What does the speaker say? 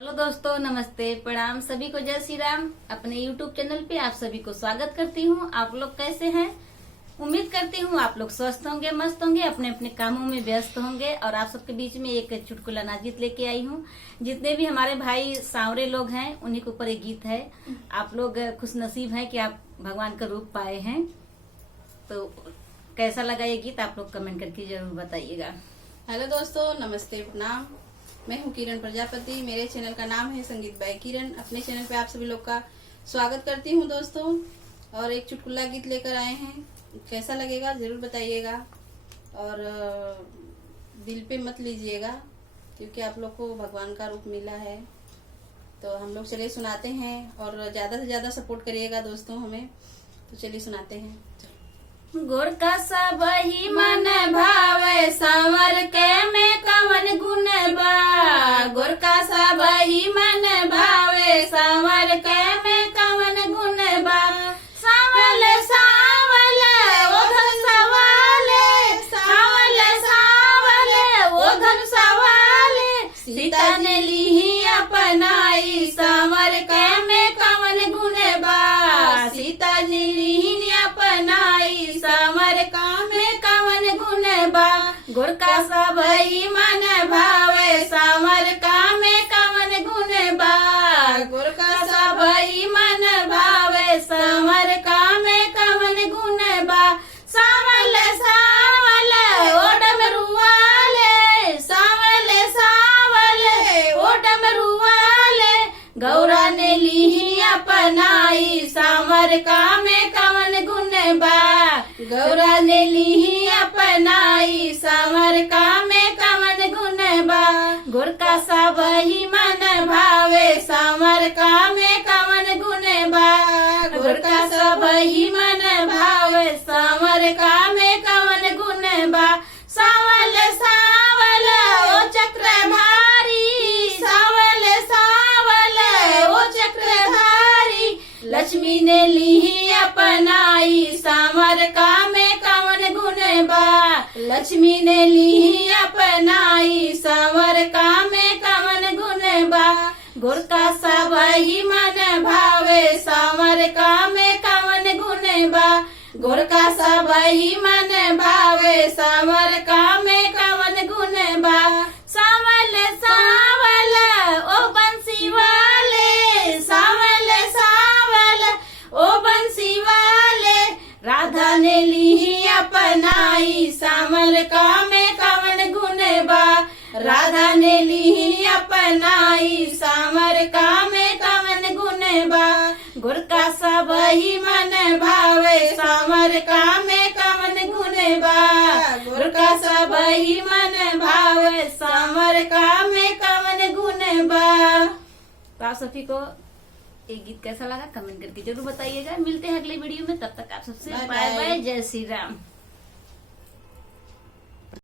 Hello दोस्तों, नमस्ते, प्रणाम, सभी को जय श्री राम। अपने YouTube चैनल पे आप सभी को स्वागत करती हूँ। आप लोग कैसे हैं? उम्मीद करती हूँ आप लोग स्वस्थ होंगे, मस्त होंगे, अपने अपने कामों में व्यस्त होंगे। और आप सबके बीच में एक चुटकुला नाजीत लेके आई हूँ। जितने भी हमारे भाई सांवरे लोग हैं उन्हीं के ऊपर एक गीत है। आप लोग खुशनसीब हैं कि आप भगवान का रूप पाए हैं। तो कैसा लगा ये गीत आप लोग कमेंट करके जरूर बताइएगा। हेलो दोस्तों, नमस्ते, प्रणाम। मैं हूँ किरण प्रजापति। मेरे चैनल का नाम है संगीत बाय किरण। अपने चैनल पे आप सभी लोग का स्वागत करती हूँ दोस्तों। और एक चुटकुला गीत लेकर आए हैं, कैसा लगेगा जरूर बताइएगा। और दिल पे मत लीजिएगा, क्योंकि आप लोग को भगवान का रूप मिला है। तो हम लोग चलिए सुनाते हैं, और ज्यादा से ज्यादा सपोर्ट करिएगा दोस्तों हमें। तो चलिए सुनाते हैं। गोर का सब ही मन भावे, सांवर के में कवन गुण बा। गोर का सब ही मन भावे, सांवर के में कवन गुण बा। सांवल सांवल वो धन सवाले, सांवल सांवल वो धन सवाले। सीता ने ली अपनाई, सांवर के में कवन गुण बा। सीता ने ली अपनाई, सांवर काम में कवन गुण बा। गुर का सब ही मन भावे, सांवर काम में कवन गुण बा। गुर का सब ही मन भावे, सांवर काम में कवन गुण बा। सांवल सांवल ओ डमरुआले, सांवल सांवल ओ डमरुआले। गौरा ने ली अपनाई, सांवर काम में कवन गुण बा। गौरा ने ली अपनाई, सांवर काम में कवन गुण बा। गुर का सब ही मन भावे, सांवर काम में कवन गुण बा। गुर का सब ही मन भावे, सांवर काम में कवन गुण बा। सांवल सांवल ओ चक्रधारी, सांवल सांवल ओ चक्रधारी। लक्ष्मी ने ली अपनाई, सांवर काम में कवन गुण बा। लक्ष्मी ने ली अपनाई, सांवर काम में कवन गुण बा। गुर का सब ही मन भावे, सांवर काम में कवन गुण बा। गुर का सब ही मन भावे, सांवर काम में कवन गुण बा। सांवल सांवल ओ बंसी वाले, सांवल सांवल ओ बंसी वाले। राधा ने ली अपनाई, सांवल काम में कवन गुण बा। राधा ने ली अपनाई, सांवर काम में कवन गुण बा। गुर का सब ही मन भावे, सांवर काम में कवन गुण बा। गुर का सब ही मन भावे, सांवर काम में कवन गुण बा। तो आप सभी को एक गीत कैसा लगा कमेंट करके जरूर बताइएगा। मिलते हैं अगले वीडियो में, तब तक आप सबसे बाय बाय, जय श्री राम।